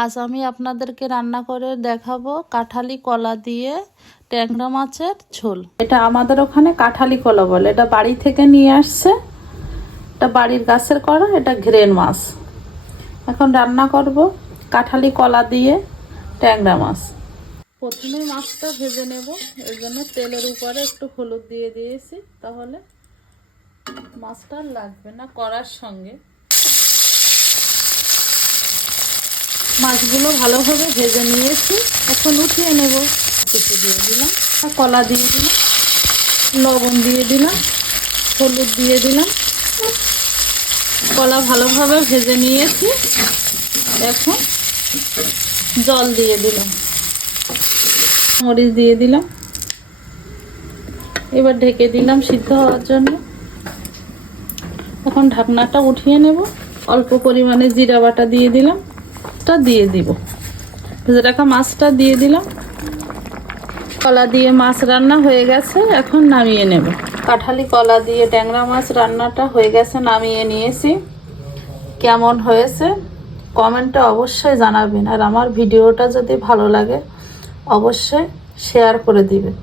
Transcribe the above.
আজ আমি আপনাদেরকে রান্না করে দেখাবো কাঁঠালি কলা দিয়ে ট্যাংরা মাছের ঝোল। এটা আমাদের ওখানে কাঁঠালি কলা বলে। এটা বাড়ি থেকে নিয়ে আসছে, এটা বাড়ির গাছের করা, এটা ঘ্রেন মাছ। এখন রান্না করব কাঁঠালি কলা দিয়ে ট্যাংরা মাছ। প্রথমে মাছটা ভেজে নেব, এর জন্য তেলের উপরে একটু হলুদ দিয়ে দিয়েছি, তাহলে মাছটা লাগবে না কড়ার সঙ্গে। মাছগুলো ভালোভাবে ভেজে নিয়েছি, এখন উঠিয়ে নেব। কিছু দিয়ে দিলাম, কলা দিয়ে দিলাম, লবণ দিয়ে দিলাম, হলুদ দিয়ে দিলাম। কলা ভালোভাবে ভেজে নিয়েছি, এখন জল দিয়ে দিলাম, মরিচ দিয়ে দিলাম। এবার ঢেকে দিলাম সিদ্ধ হওয়ার জন্য। এখন ঢাকনাটা উঠিয়ে নেব। অল্প পরিমাণে জিরা বাটা দিয়ে দিলাম, দিয়ে দিব ভেজে রাখা মাছটা দিয়ে দিলাম। কলা দিয়ে মাছ রান্না হয়ে গেছে, এখন নামিয়ে নেব। কাঁঠালি কলা দিয়ে ট্যাংরা মাছ রান্নাটা হয়ে গেছে, নামিয়ে নিয়েছি। কেমন হয়েছে কমেন্টে অবশ্যই জানাবেন, আর আমার ভিডিওটা যদি ভালো লাগে অবশ্যই শেয়ার করে দিবেন।